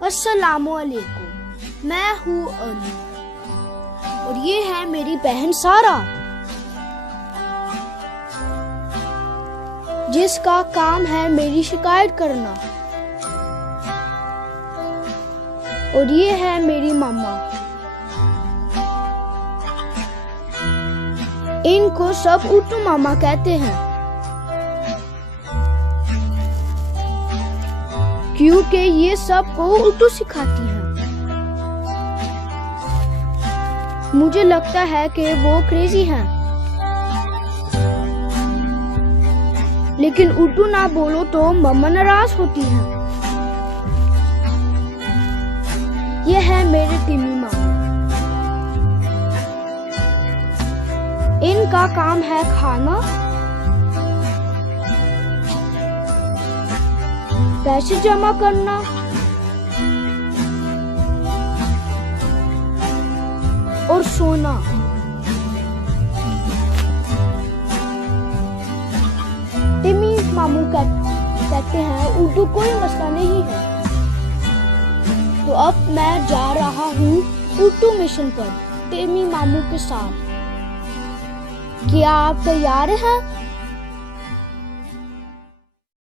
अस्सलामुअलैकुम, मैं हूँ अली और ये है मेरी बहन सारा, जिसका काम है मेरी शिकायत करना। और ये है मेरी मामा, इनको सब उट्टू मामा कहते हैं क्योंकि ये सबको उर्दू सिखाती है। मुझे लगता है कि वो क्रेजी हैं, लेकिन उर्दू ना बोलो तो मम्मा नाराज होती हैं। ये है मेरे टिमी मामा, इनका काम है खाना, पैसे जमा करना और सोना। टिमी मामू कहते हैं उर्दू कोई मसला नहीं है। तो अब मैं जा रहा हूँ उर्दू मिशन पर टिमी मामू के साथ। क्या आप तैयार हैं?